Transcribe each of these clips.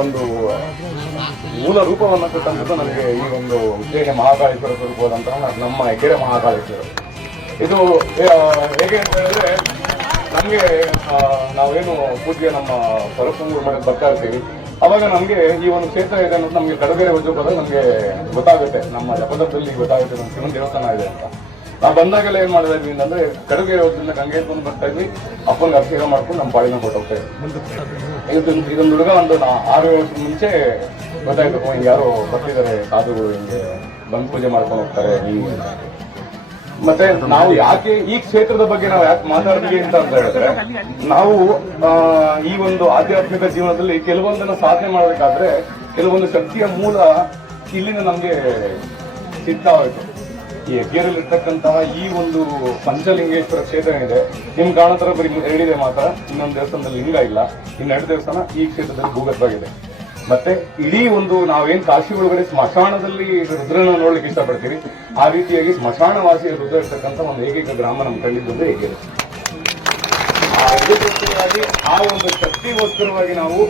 ಒಂದು ಮೂಲ ರೂಪವನ್ನು ಕೊಟ್ಟಂಥದ್ದು ನಮಗೆ ಈ ಒಂದು ಉಜ್ಜಯಿನಿ ಮಹಾಕಾಳೇಶ್ವರ ಕೊಡ್ಬೋದಂತ ನಮ್ಮ ಹೆಗ್ಗೆರೆ ಮಹಾಕಾಳೇಶ್ವರ ಇದು ಹೇಗೆ ಅಂತ ಹೇಳಿದ್ರೆ, ನಮಗೆ ನಾವೇನು ಪೂಜೆ ನಮ್ಮ ಪರಪುಂಗೂರು ಮನೆಗೆ ಬರ್ತಾ ಇರ್ತೀವಿ. ಅವಾಗ ನಮಗೆ ಈ ಒಂದು ಕ್ಷೇತ್ರ ಇದೆ ಅನ್ನೋದು ನಮಗೆ ಕಡಗೆರೆ ಹೋದಾಗ ನಮಗೆ ಗೊತ್ತಾಗುತ್ತೆ. ನಮ್ಮ ಜಪದಲ್ಲಿ ಗೊತ್ತಾಗುತ್ತೆ ನಮ್ಮ ಶಿವನ ದೇವಸ್ಥಾನ ಇದೆ ಅಂತ. ನಾವು ಬಂದಾಗೆಲ್ಲ ಏನ್ ಮಾಡ್ತಾ ಇದ್ವಿ ಅಂದ್ರೆ ಕಡುಗೆ ಇರೋದ್ರಿಂದ ಗಂಗೆ ಬಂದು ಬರ್ತಾ ಇದ್ವಿ. ಅಪ್ಪನಿಗೆ ಅಭಿಷೇಕ ಮಾಡ್ಕೊಂಡು ನಮ್ಮ ಪಾಡಿನ ಕೊಟ್ಟೋಗ್ತೇವೆ ಇದ್ವಿ. ಇದೊಂದು ಇದೊಂದು ಹುಡುಗ ಒಂದು ಆರು ವರ್ಷದ ಮುಂಚೆ ಗೊತ್ತಾಯ್ತು ಹಿಂಗೆ ಯಾರೋ ಬರ್ತಿದ್ದಾರೆ ಸಾಧುಗಳು ಹಿಂಗೆ ಬಂದು ಪೂಜೆ ಮಾಡ್ಕೊಂಡು ಹೋಗ್ತಾರೆ ನೀವು ಮತ್ತೆ ನಾವು ಯಾಕೆ ಈ ಕ್ಷೇತ್ರದ ಬಗ್ಗೆ ನಾವು ಯಾಕೆ ಮಾತಾಡ್ತೀವಿ ಅಂತ ಅಂತ ಹೇಳಿದ್ರೆ, ನಾವು ಈ ಒಂದು ಆಧ್ಯಾತ್ಮಿಕ ಜೀವನದಲ್ಲಿ ಕೆಲವೊಂದನ್ನು ಸಾಧನೆ ಮಾಡಬೇಕಾದ್ರೆ ಕೆಲವೊಂದು ಶಕ್ತಿಯ ಮೂಲ ಇಲ್ಲಿಂದ ನಮ್ಗೆ ಸಿಗ್ತಾ ಹೋಯ್ತು. ಈ ಹೆಗ್ಗೇರಲ್ಲಿರ್ತಕ್ಕಂತಹ ಈ ಒಂದು ಪಂಚಲಿಂಗೇಶ್ವರ ಕ್ಷೇತ್ರ ಏನಿದೆ ನಿಮ್ ಕಾಣತರ ಬರೀ ಎರಡಿದೆ ಮಾತ್ರ, ಇನ್ನೊಂದು ದೇವಸ್ಥಾನದಲ್ಲಿ ಲಿಂಗ ಇಲ್ಲ. ಇನ್ನೆರಡು ದೇವಸ್ಥಾನ ಈ ಕ್ಷೇತ್ರದಲ್ಲಿ ಭೂಗತವಾಗಿದೆ ಮತ್ತೆ ಇಡೀ ಒಂದು ನಾವೇನ್ ಕಾಶಿ ಒಳಗಡೆ ಸ್ಮಶಾನದಲ್ಲಿ ರುದ್ರನ ನೋಡ್ಲಿಕ್ಕೆ ಇಷ್ಟಪಡ್ತೀವಿ. ಆ ರೀತಿಯಾಗಿ ಸ್ಮಶಾನ ವಾಸಿಯ ರುದ್ರ ಇರ್ತಕ್ಕಂಥ ಒಂದು ಏಕೈಕ ಗ್ರಾಮ ನಮ್ ಕಂಡಿದ್ದು ಹೇಗಿದೆ. ಆ ಒಂದು ಶಕ್ತಿಗೋಸ್ಕರವಾಗಿ ನಾವು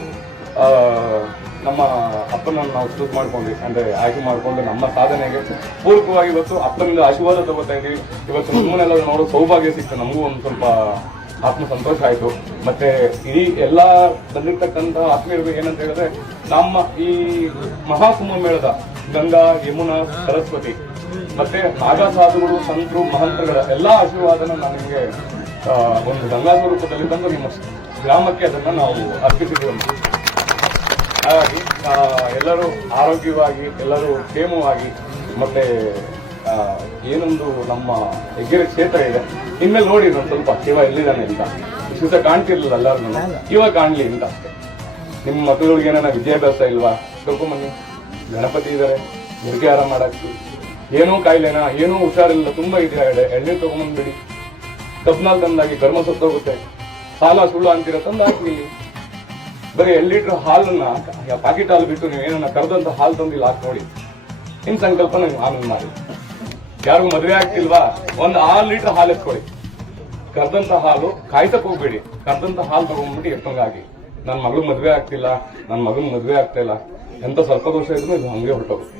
ನಮ್ಮ ಅಪ್ಪನನ್ನು ನಾವು ಚೂಸ್ ಮಾಡ್ಕೊಂಡ್ವಿ. ಅಂದ್ರೆ ಆಯ್ಕೆ ಮಾಡಿಕೊಂಡು ನಮ್ಮ ಸಾಧನೆಗೆ ಪೂರ್ವಕವಾಗಿ ಇವತ್ತು ಅಪ್ಪನಿಂದ ಆಶೀರ್ವಾದ ತಗೋತಾ ಇವತ್ತು ನಮ್ಮನೆಲ್ಲ ನೋಡೋ ಸೌಭಾಗ್ಯ ಸಿಕ್ತು. ನಮಗೂ ಒಂದು ಸ್ವಲ್ಪ ಆತ್ಮ ಸಂತೋಷ ಆಯ್ತು. ಮತ್ತೆ ಇಡೀ ಎಲ್ಲ ಬಂದಿರ್ತಕ್ಕಂಥ ಆತ್ಮೀಯರು ಏನಂತ ಹೇಳಿದ್ರೆ ನಮ್ಮ ಈ ಮಹಾಕುಂಭ ಮೇಳದ ಗಂಗಾ ಯಮುನಾ ಸರಸ್ವತಿ ಮತ್ತೆ ನಾಗಾ ಸಾಧುಗಳು ಸಂತರು ಮಹಂತಗಳ ಎಲ್ಲಾ ಆಶೀರ್ವಾದನ ನಮಗೆ ಆ, ಒಂದು ಗಂಗಾ ಸ್ವರೂಪದಲ್ಲಿ ತಂದು ನಿಮ್ಮ ಗ್ರಾಮಕ್ಕೆ ಅದನ್ನ ನಾವು ಅರ್ಪಿಸಿದ್ದೇವೆ ಹಾಗಾಗಿ ಎಲ್ಲರೂ ಆರೋಗ್ಯವಾಗಿ, ಎಲ್ಲರೂ ಕ್ಷೇಮವಾಗಿ, ಮತ್ತೆ ಏನೊಂದು ನಮ್ಮ ಹೆಗ್ಗೆರೆ ಕ್ಷೇತ್ರ ಇದೆ. ಇನ್ಮೇಲೆ ನೋಡಿ ನಾನು ಸ್ವಲ್ಪ, ಶಿವ ಎಲ್ಲಿದ್ದಾನೆ ಅಂತ. ಶಿವ ಕಾಣ್ತಿರ್ಲಿಲ್ಲ ಎಲ್ಲರೂ ಇವಾಗ ಕಾಣಲಿ ಅಂತ. ನಿಮ್ಮ ಮಕ್ಕಳಿಗೆ ಏನಾರ ವಿದ್ಯಾಭ್ಯಾಸ ಇಲ್ವಾ? ಕರ್ಕೊಂಬನ್ನಿ. ಗಣಪತಿ ಇದಾರೆ. ನಿರ್ಗಾರ ಮಾಡಕ್ಕೆ ಏನೋ ಕಾಯಿಲೆನಾ? ಏನೋ ಹುಷಾರಿಲ್ಲ. ತುಂಬಾ ಇದೆ. ಎಣ್ಣೆ ತಗೊಂಬಂದ್ಬಿಡಿ. ಕಬ್ನಾಲ್ ತಂದಾಗಿ ಕರ್ಮ ಸತ್ತೋಗುತ್ತೆ. ಸಾಲ ಸುಳ್ಳು ಅಂತೀರ ತಂದಾಗಿ ಬರೀ ಎರಡು ಲೀಟರ್ ಹಾಲನ್ನ ಪ್ಯಾಕೆಟ್ ಹಾಲು ಬಿಟ್ಟು ನೀವು ಏನನ್ನ ಕರೆದಂತ ಹಾಲು ತಂದಿಲ್ಲ ಹಾಕಿ ನೋಡಿ. ನಿಮ್ ಸಂಕಲ್ಪ ನೀವು ಆನಂದ ಮಾಡಿ. ಯಾರಿಗೂ ಮದುವೆ ಆಗ್ತಿಲ್ವಾ? ಒಂದು ಆರು ಲೀಟರ್ ಹಾಲು ಎತ್ಕೊಳ್ಳಿ. ಕರೆದಂತ ಹಾಲು ಕಾಯ್ಸಕ್ ಹೋಗ್ಬೇಡಿ. ಕರೆದಂತ ಹಾಲು ತಗೊಂಡ್ಬಿಟ್ಟು ಎತ್ತಂಗ ಹಾಕಿ ನನ್ನ ಮಗಳು ಮದುವೆ ಆಗ್ತಿಲ್ಲ ನನ್ನ ಮಗನ್ ಮದುವೆ ಆಗ್ತಾ ಇಲ್ಲ. ಎಂತ ಸ್ವಲ್ಪ ದೋಷ ಇದ್ರು ಇದು ಹಂಗೆ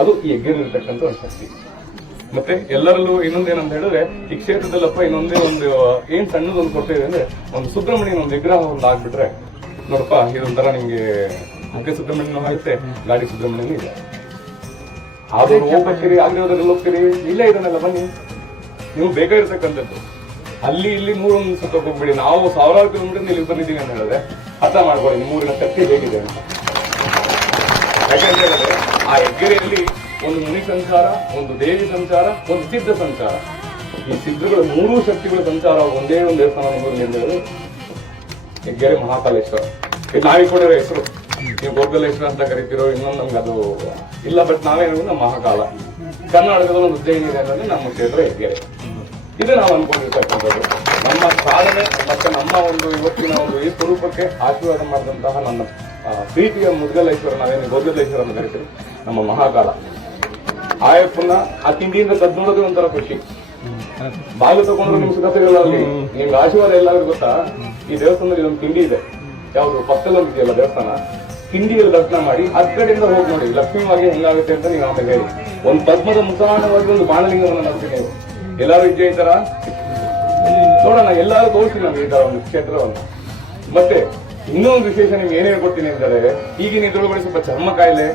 ಅದು ಈ ಎಗ್ಗಿರತಕ್ಕಂಥ ಒಂದು ಶಕ್ತಿ. ಮತ್ತೆ ಎಲ್ಲರಲ್ಲೂ ಇನ್ನೊಂದೇನಂತ ಹೇಳಿದ್ರೆ, ಈ ಕ್ಷೇತ್ರದಲ್ಲಪ್ಪ ಇನ್ನೊಂದೇ ಒಂದು, ಏನ್ ಸಣ್ಣದೊಂದು ಕೊಟ್ಟಿದೆ ಅಂದ್ರೆ, ಒಂದು ಸುಬ್ರಹ್ಮಣ್ಯನ ಒಂದು ವಿಗ್ರಹ ಒಂದು ಆಗ್ಬಿಟ್ರೆ ನೋಡಪ್ಪ ಇದೊಂಥರ ನಿಮಗೆ ಕುಕ್ಕೆ ಸುಬ್ರಹ್ಮಣ್ಯನೂ ಆಗುತ್ತೆ ಗಾಡಿ ಸುಬ್ರಹ್ಮಣ್ಯನೂ ಇದೆ ಆದ್ರೂ ಹೋಗ್ತೀರಿ ಹೋದ್ರೆ ಹೋಗ್ತೀರಿ ಇಲ್ಲೇ ಇದನ್ನೆಲ್ಲ ಬನ್ನಿ. ನೀವು ಬೇಕಾಗಿರ್ತಕ್ಕಂಥದ್ದು ಅಲ್ಲಿ ಇಲ್ಲಿ ಮೂರೊಂದು ಸುತ್ತ ಹೋಗ್ಬಿಡಿ. ನಾವು ಸಾವಿರಾರು ಕಿಲೋಮೀಟರ್ ಇಲ್ಲಿ ಬಂದಿದ್ದೀವಿ ಅಂತ ಹೇಳಿದ್ರೆ ಅರ್ಥ ಮಾಡ್ಕೊಳ್ಳಿ ನಿಮ್ಮ ಊರಿನ ಶಕ್ತಿ ಹೇಗಿದೆ ಅಂತ. ಯಾಕಂತ ಹೇಳಿದ್ರೆ ಆ ಹೆಗ್ಗೆರೆಯಲ್ಲಿ ಒಂದು ಮುನಿ ಸಂಚಾರ ಒಂದು ದೇವಿ ಸಂಚಾರ ಒಂದು ಸಿದ್ಧ ಸಂಚಾರ. ಈ ಸಿದ್ಧಗಳ ಮೂರೂ ಶಕ್ತಿಗಳ ಸಂಚಾರ ಒಂದೇ ಒಂದು ದೇವಸ್ಥಾನ ಎಂದು ಅಂತ ಹೇಳಿದ್ರೆ ಹೆಗ್ಗೆರೆ ಮಹಾಕಾಲೇಶ್ವರ. ಇದು ನಾವಿಕೊಂಡಿರೋ ಹೆಸರು. ನೀವು ಗೋರ್ಗಲೇಶ್ವರ ಅಂತ ಕರಿತಿರೋ ಇನ್ನೊಂದು ನಮ್ಗೆ ಅದು ಇಲ್ಲ ಬಟ್ ನಾವೇನು ನಮ್ಮ ಮಹಾಕಾಲ. ಕರ್ನಾಟಕದ ಒಂದು ಉಜ್ಜಯಿನಿ ಇದೆ ಅನ್ನೋದು ನಮ್ಮ ಕ್ಷೇತ್ರ ಹೆಗ್ಗೆರೆ. ಇದು ನಾವು ಅನ್ಕೊಂಡಿರ್ತಕ್ಕಂಥದ್ದು. ನಮ್ಮ ಸಾಧನೆ, ಮತ್ತೆ ನಮ್ಮ ಒಂದು ಇವತ್ತಿನ ಒಂದು ಈ ಸ್ವರೂಪಕ್ಕೆ ಆಶೀರ್ವಾದ ಮಾಡಿದಂತಹ ನನ್ನ ಪ್ರೀತಿಯ ಮುದ್ಗಲೇಶ್ವರ ನಾವೇನು ಗೋರ್ಗಲೇಶ್ವರ ಅಂತ ಕರಿತೀವಿ? ನಮ್ಮ ಮಹಾಕಾಲ. ಆಯಪ್ಪನ ಆ ತಿಂಡಿಯಿಂದ ಕದ್ನೋಡೋದೇ ಒಂಥರ ಖುಷಿ. ಬಾಗಿಲು ತಗೊಂಡ್ರೆ ನಿಮ್ ಕಥೆಗಳಲ್ಲಿ ನಿಮ್ಗೆ ಆಶೀರ್ವಾದ ಎಲ್ಲಾದ್ರೂ ಗೊತ್ತಾ? ಈ ದೇವಸ್ಥಾನದಲ್ಲಿ ಒಂದು ತಿಂಡಿ ಇದೆ. ಯಾವುದು ಪಕ್ಕದಲ್ಲಿ ಇದೆಯಲ್ಲ ದೇವಸ್ಥಾನ? ತಿಂಡಿಯಲ್ಲಿ ದರ್ಶನ ಮಾಡಿ ಅದ್ ಕಡೆಯಿಂದ ಹೋಗಿ ನೋಡಿ, ಲಕ್ಷ್ಮೀವಾಗಿ ಹೆಂಗಾಗುತ್ತೆ ಅಂತ ನೀವು ಆಮೇಲೆ ಹೇಳಿ. ಒಂದು ಪದ್ಮದ ಮುಖಾಣವಾಗಿ ಒಂದು ಬಾಣಲಿಂಗವನ್ನು ನೋಡ್ತೀನಿ ಎಲ್ಲರೂ ಇದ್ದೇ ಈ ತರ? ನೋಡೋಣ, ಎಲ್ಲರೂ ತೋರಿಸಿ ನಮ್ಗೆ ಈ ತರ ಒಂದು ಕ್ಷೇತ್ರವನ್ನು. ಮತ್ತೆ ಇನ್ನೊಂದು ವಿಶೇಷ ನಿಮ್ಗೆ ಏನ್ ಹೇಳ್ಕೊಡ್ತೀನಿ ಅಂದರೆ ಈಗಿನ ಇದ್ರೊಳಗಡೆ ಸ್ವಲ್ಪ ಚರ್ಮ ಕಾಯಿಲೆ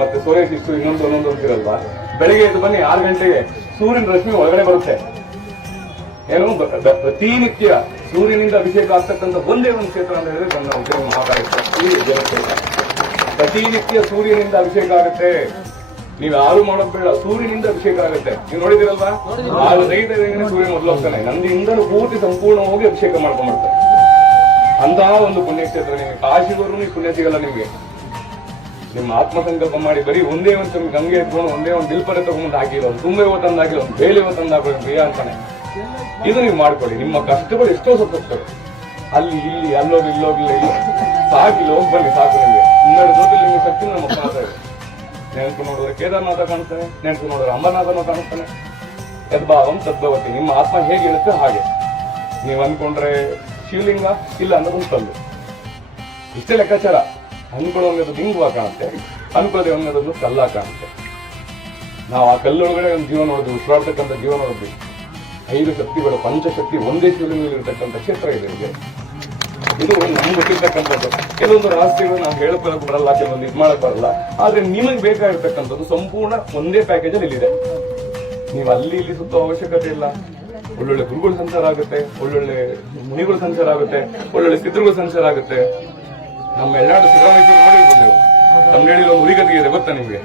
ಮತ್ತೆ ಮತ್ತೆ ಶಿಸ್ತು ಇನ್ನೊಂದು ಒಂದೊಂದು ಅಂತಿರಲ್ವಾ ಬೆಳಿಗ್ಗೆ ಎದ್ದು ಬನ್ನಿ, ಆರು ಗಂಟೆಗೆ ಸೂರ್ಯನ ರಶ್ಮಿ ಒಳಗಡೆ ಬರುತ್ತೆ. ಏನು? ಪ್ರತಿನಿತ್ಯ ಸೂರ್ಯನಿಂದ ಅಭಿಷೇಕ ಆಗ್ತಕ್ಕಂಥ ಒಂದೇ ಒಂದು ಕ್ಷೇತ್ರ ಅಂತ ಹೇಳಿದ್ರೆ ಗಂಗಾ ಉದ್ಯೋಗ ಮಹಾಕಾಳೇಶ್ವರ ದೇವಸ್ಥಾನ ಪ್ರತಿನಿತ್ಯ ಸೂರ್ಯನಿಂದ ಅಭಿಷೇಕ ಆಗುತ್ತೆ. ನೀವು ಯಾರು ಮಾಡೋದ್ ಬೇಡ, ಸೂರ್ಯನಿಂದ ಅಭಿಷೇಕ ಆಗುತ್ತೆ. ನೀವು ನೋಡಿದಿರಲ್ವಾ ಸೂರ್ಯ ಮೊದಲು ಹೋಗ್ತಾನೆ, ನಂದಿಯಿಂದಲೂ ಪೂರ್ತಿ ಸಂಪೂರ್ಣವಾಗಿ ಅಭಿಷೇಕ ಮಾಡ್ಕೊಂಡ್ಬಿಡ್ತಾರೆ. ಅಂತಹ ಒಂದು ಪುಣ್ಯಕ್ಷೇತ್ರ ನಿಮಗೆ. ಕಾಶಿಗೂ ನೀವು ಪುಣ್ಯ ಸಿಗಲ್ಲ ನಿಮಗೆ. ನಿಮ್ಮ ಆತ್ಮಸಂಕಲ್ಪ ಮಾಡಿ ಬರೀ ಒಂದೇ ಒಂದು ಗಂಗೆ ಎತ್ಕೊಂಡು ಒಂದೇ ಒಂದು ದಿಲ್ಪರೆ ತಗೊಂಡು ಹಾಕಿಲ್ಲ ಒಂದು ತುಂಬೆ ತಂದು ಹಾಕಿಲ್ಲ ಒಂದು ಬೇಲೆ ತಂದು ಹಾಕಿಲ್ಲ ಪ್ರಿಯ ಅಂತಾನೆ. ಇದು ನೀವು ಮಾಡ್ಕೊಳ್ಳಿ. ನಿಮ್ಮ ಕಷ್ಟಗಳು ಎಷ್ಟೋ ಸತ್ತೋಗ್ತವೆ ಅಲ್ಲಿ ಇಲ್ಲಿ, ಅಲ್ಲೋಗಿ ಇಲ್ಲೋಗಿಲ್ಲ ಇಲ್ಲ. ಸಾಕಿಲ್ಲ ಹೋಗಿ ಬನ್ನಿ, ಸಾಕು ನಿಮಗೆ. ಇನ್ನೆರಡು ನಿಮ್ಮ ಶಕ್ತಿ ನಮ್ಮ ಕಾಣ್ತಾ ಇದೆ. ನೆನಪು ನೋಡಿದ್ರೆ ಕೇದಾರನಾಥ ಕಾಣ್ತಾನೆ ನೆನಪು ನೋಡಿದ್ರೆ ಅಂಬರನಾಥನ ಕಾಣ್ತಾನೆ ಯದ್ಭಾವಂ ತದ್ಭವತಿ ನಿಮ್ಮ ಆತ್ಮ ಹೇಗೆ ಇರುತ್ತೆ ಹಾಗೆ. ನೀವು ಅನ್ಕೊಂಡ್ರೆ ಶಿವಲಿಂಗ ಇಲ್ಲ ಅನ್ನೋದು ಒಂದು ಕಲ್ಲು ಇಷ್ಟೇ ಲೆಕ್ಕಾಚಾರ. ಅನ್ಕೊಳ್ಳೋದು ಲಿಂಗವಾಗಿ ಕಾಣುತ್ತೆ ಅನ್ಕೊಳ್ಳೋದೇ ಒಂದೊಂದು ಕಲ್ಲ ಕಾಣುತ್ತೆ. ನಾವು ಆ ಕಲ್ಲೊಳಗಡೆ ಒಂದು ಜೀವನ ನೋಡಿದ್ವಿ ಉಸಿರಾಡ್ತಕ್ಕಂಥ ಜೀವನ ನೋಡಿದ್ವಿ. ಐದು ಶಕ್ತಿಗಳು, ಪಂಚಶಕ್ತಿ ಒಂದೇ ಶಿವಲಿಂಗದಲ್ಲಿ ಇರತಕ್ಕಂಥ ಕ್ಷೇತ್ರ ಇದೆ ಇಲ್ಲಿ ಇದು ನಮ್ಗೆ ಗೊತ್ತಿರ್ತಕ್ಕಂಥದ್ದು. ಕೆಲವೊಂದು ರಹಸ್ಯಗಳು ನಾವು ಹೇಳಕ್ಕೆ ಬರಲ್ಲ, ಕೆಲವೊಂದು ಇದು ಮಾಡಕ್ ಬರಲ್ಲ. ಆದ್ರೆ ನಿಮಗೆ ಬೇಕಾಗಿರ್ತಕ್ಕಂಥದ್ದು ಸಂಪೂರ್ಣ ಒಂದೇ ಪ್ಯಾಕೇಜ್ ಅಲ್ಲಿ ಇಲ್ಲಿದೆ. ನೀವು ಅಲ್ಲಿ ಇಲ್ಲಿ ಸುತ್ತ ಅವಶ್ಯಕತೆ ಇಲ್ಲ. ಒಳ್ಳೊಳ್ಳೆ ಗುರುಗಳ ಸಂಚಾರ ಆಗುತ್ತೆ, ಒಳ್ಳೊಳ್ಳೆ ಮುನಿಗಳ ಸಂಚಾರ ಆಗುತ್ತೆ, ಒಳ್ಳೊಳ್ಳೆ ಸಿದ್ಧರುಗಳ ಸಂಚಾರ ಆಗುತ್ತೆ. ನಮ್ಮ ಎಲ್ಲಾಡು ಸಿದ್ದರಾಮಯ್ಯ ನೋಡಿರ್ಬೋದು ತಮಿಳಿನಲ್ಲಿ ಒಂದು ಉರಿಗತಿ ಇದೆ ಗೊತ್ತಾ ನಿಮ್ಗೆ?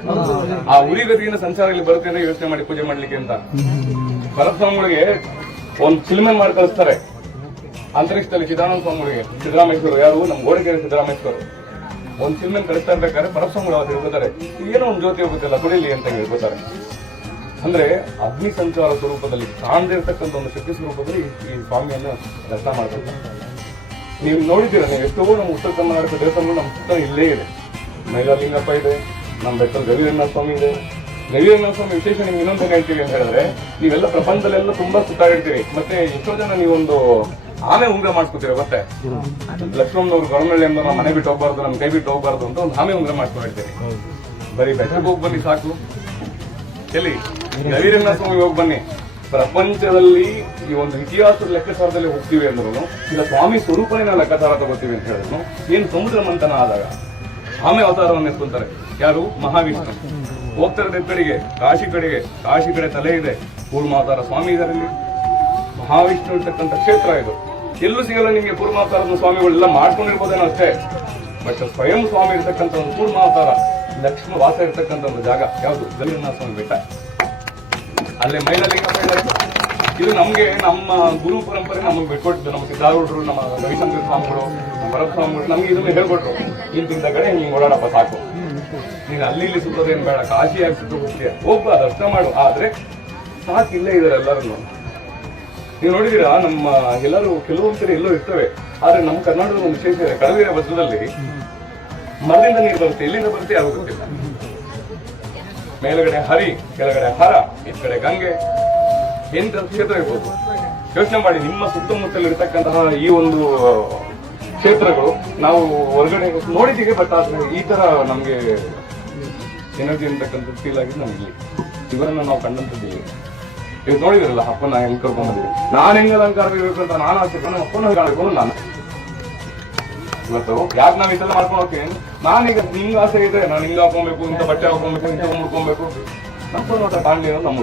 ಆ ಉರಿಗತಿಯಿಂದ ಸಂಚಾರ ಇಲ್ಲಿ ಬರುತ್ತೆ ಅಂದ್ರೆ ಯೋಚನೆ ಮಾಡಿ ಪೂಜೆ ಮಾಡ್ಲಿಕ್ಕೆ ಅಂತ. ಪರಸ್ವಾಮಿಗಳಿಗೆ ಒಂದು ಫಿಲ್ಮ್ ಮಾಡಿ ಕಳಿಸ್ತಾರೆ. ಅಂತರಿಕ್ಷದಲ್ಲಿ ಚಿದಾನಂದ ಸ್ವಾಮಿಗಳಿಗೆ ಸಿದ್ದರಾಮೇಶ್ವರ ಯಾರು? ನಮ್ಮ ಗೋಡೆಗೆರೆ ಸಿದ್ದರಾಮೇಶ್ವರ ಒಂದ್ ಫಿಲ್ಮ್ ಕಳಿಸ್ತಾ ಇರ್ಬೇಕಾದ್ರೆ ಪರಸ್ವಾಮಿಗಳು ಅವ್ರು ಹೇಳ್ಕೊತಾರೆ ಏನೋ ಒಂದು ಜ್ಯೋತಿ ಹೋಗುತ್ತಿಲ್ಲ ಕೊಡಿಲಿ ಅಂತ ಹೇಳ್ಕೊತಾರೆ. ಅಂದ್ರೆ ಅಗ್ನಿ ಸಂಚಾರ ಸ್ವರೂಪದಲ್ಲಿ ಕಾಣದಿರ್ತಕ್ಕಂಥ ಒಂದು ಶಕ್ತಿ ಸ್ವರೂಪದಲ್ಲಿ ಈ ಸ್ವಾಮಿಯನ್ನು ದರ್ಶನ ಮಾಡ್ತಾರೆ. ನೀವು ನೋಡಿದ್ದೀರ ನೀವು ಎಷ್ಟೋ ನಮ್ಮ ಉತ್ತರ ಕರ್ನಾಟಕ ದೇವಸ್ಥಾನಗಳು ನಮ್ಮ ಸುತ್ತ ಇಲ್ಲೇ ಇದೆ. ಮೈಲಾಲಿಂಗಪ್ಪ ಇದೆ ನಮ್ಮ ಬೆಟ್ಟದ ರವಿರಣ್ಣ ಸ್ವಾಮಿ ಇದೆ. ರವಿರಣ್ಣ ಸ್ವಾಮಿ ವಿಶೇಷ ನಿಮ್ಗೆ ಇನ್ನೊಂದು ಹೇಳ್ತೀವಿ ಅಂತ ಹೇಳಿದ್ರೆ, ನೀವೆಲ್ಲ ಪ್ರಪಂಚದಲ್ಲೆಲ್ಲ ತುಂಬಾ ಸುತ್ತಾಡಿರ್ತೀರಿ. ಮತ್ತೆ ಎಷ್ಟೋ ಜನ ನೀವೊಂದು ಆಮೆ ಉಂಗ್ರ ಮಾಡ್ಕೊತೀರ ಮತ್ತೆ ಲಕ್ಷ್ಮಣವ್ರು ಗೌರ್ಮೆಂಟ್ ಎಂಬ ನಮ್ಮ ಮನೆ ಬಿಟ್ಟು ಹೋಗ್ಬಾರ್ದು ನಮ್ಮ ಕೈ ಬಿಟ್ಟು ಹೋಗ್ಬಾರ್ದು ಅಂತ ಒಂದು ಆಮೆ ಉಂಗ್ರ ಮಾಡ್ಕೊಂಡಿರ್ತೀರಿ ಬರೀ ಬೆಟ್ಟಕ್ಕೆ ಹೋಗಿ ಬನ್ನಿ ಸಾಕು. ಎಲ್ಲಿ? ರವಿರಣ್ಣ ಸ್ವಾಮಿ ಹೋಗಿ ಬನ್ನಿ. ಪ್ರಪಂಚದಲ್ಲಿ ಈ ಒಂದು ಇತಿಹಾಸದ ಲೆಕ್ಕಾಚಾರದಲ್ಲಿ ಹೋಗ್ತೀವಿ ಅಂದ್ರೂ ಇಲ್ಲ ಸ್ವಾಮಿ ಸ್ವರೂಪನೇ ನಾವು ಲೆಕ್ಕಾಚಾರ ತಗೋತೀವಿ ಅಂತ ಹೇಳಿದ್ರು ಏನು ಸಮುದ್ರ ಮಂಥನ ಆದಾಗ? ಆಮೇಲೆ ಅವತಾರವನ್ನು ಎತ್ಕೊಂತಾರೆ. ಯಾರು? ಮಹಾವಿಷ್ಣು. ಹೋಗ್ತಾರೆ ಕಡೆಗೆ ಕಾಶಿ ಕಡೆಗೆ. ಕಾಶಿ ಕಡೆ ತಲೆ ಇದೆ. ಕೂರ್ಮಾವತಾರ ಸ್ವಾಮಿ ಇದರಲ್ಲಿ. ಮಹಾವಿಷ್ಣು ಇರ್ತಕ್ಕಂಥ ಕ್ಷೇತ್ರ ಇದು. ಎಲ್ಲೂ ಸಿಗಲ್ಲ ನಿಮಗೆ ಕೂರ್ಮಾವತಾರದ ಸ್ವಾಮಿಗಳೆಲ್ಲ ಮಾಡ್ಕೊಂಡಿರ್ಬೋದೇನೋ ಅಷ್ಟೇ. ಬಟ್ ಸ್ವಯಂ ಸ್ವಾಮಿ ಇರ್ತಕ್ಕಂಥ ಒಂದು ಕೂರ್ಮಾವತಾರ ಲಕ್ಷ್ಮ ವಾಸ ಇರ್ತಕ್ಕಂಥ ಒಂದು ಜಾಗ. ಯಾವುದು? ಗಲ್ಲಿನಾಥ ಸ್ವಾಮಿ ಬೆಟ್ಟ. ಅಲ್ಲೇ ಮೈಲಲ್ಲಿ ಇದು. ನಮಗೆ ನಮ್ಮ ಗುರು ಪರಂಪರೆ ನಮಗೆ ಬಿಟ್ಕೊಟ್ಟಿದ್ದು ನಮ್ಮ ಸಿದ್ಧಾರೂಢರು ನಮ್ಮ ರವಿಶಂಕರ ಸ್ವಾಮಿಗಳು ಭರತ ಸ್ವಾಮಿಗಳು ನಮಗೆ ಇದನ್ನು ಹೇಳ್ಕೊಟ್ರು. ಇಂತಿಂತ ಕಡೆ ಹಿಂಗೆ ಓಡಾಡಪ್ಪ ಸಾಕು. ನೀನು ಅಲ್ಲಿ ಇಲ್ಲಿ ಸುತ್ತೋದೇನು ಬೇಡ, ಕಾಶಿಯಾಗಿ ಸುತ್ತ ಹೋಗ್ತೀಯ. ಹೋಗ್ಬಾ ದರ್ಶನ ಮಾಡು. ಆದ್ರೆ ಸಾಕು ಇಲ್ಲೇ ಇದಾರೆ ಎಲ್ಲರನ್ನು ನೀವು ನೋಡಿದೀರಾ, ನಮ್ಮ ಎಲ್ಲರೂ ಕೆಲವೊಂದ್ಸರಿ ಎಲ್ಲೋ ಇರ್ತವೆ. ಆದ್ರೆ ನಮ್ಮ ಕರ್ನಾಟಕದ ಒಂದು ವಿಶೇಷ ಇದೆ. ಕಡವಿನ ಭದ್ರದಲ್ಲಿ ಮರದಿಂದ ನೀರು ಬರುತ್ತೆ. ಎಲ್ಲಿಂದ ಬರುತ್ತೆ ಯಾರು ಗೊತ್ತಿಲ್ಲ. ಮೇಲ್ಗಡೆ ಹರಿ, ಕೆಳಗಡೆ ಹರ ಈ ಕಡೆ ಗಂಗೆ. ಎಂತ ಕ್ಷೇತ್ರ ಇರ್ಬೋದು? ಯೋಚನೆ ಮಾಡಿ. ನಿಮ್ಮ ಸುತ್ತಮುತ್ತಲಿರ್ತಕ್ಕಂತಹ ಈ ಒಂದು ಕ್ಷೇತ್ರಗಳು ನಾವು ಹೊರಗಡೆ ನೋಡಿದ್ದೀವಿ ಬಟ್ ಆದ್ರೆ ಈ ತರ ನಮ್ಗೆ ಎನರ್ಜಿ ಅಂತಕ್ಕಂಥ ಫೀಲ್ ಆಗಿದೆ ನಮ್ಗೆ ಇವರನ್ನ ನಾವು ಕಂಡಂತಿದ್ದೀವಿ ನೀವು ನೋಡಿದಿರಲ್ಲ, ಅಪ್ಪನ ಹೆಂಗ್ ಕರ್ಕೊಂಡಿದ್ದೀವಿ ನಾನು ಹೆಂಗ್ ಅಲಂಕಾರ ಇರ್ಬೇಕು ಅಂತ ನಾನು ಆಸೆ ಅಪ್ಪನ ಕಾಣಿಕೊಂಡು ನಾನು. ಇವತ್ತು ಯಾಕೆ ನಾವು ಇದೆಲ್ಲ ಮಾಡ್ಕೊಂಡು ಹೋಗ್ತೀನಿ ನಾನೀಗ ನಿಂಗ್ ಆಸೆ ಇದೆ ನಾನು ಹಿಂಗ್ ಹಾಕೊಬೇಕು, ಇಂಥ ಬಟ್ಟೆ ಹಾಕೊಬೇಕು, ಇಂಥ ಮುಡ್ಕೊಬೇಕು ನಮ್ಮ ನೋಟ ಕಾಣಲಿ ನಮ್ಮ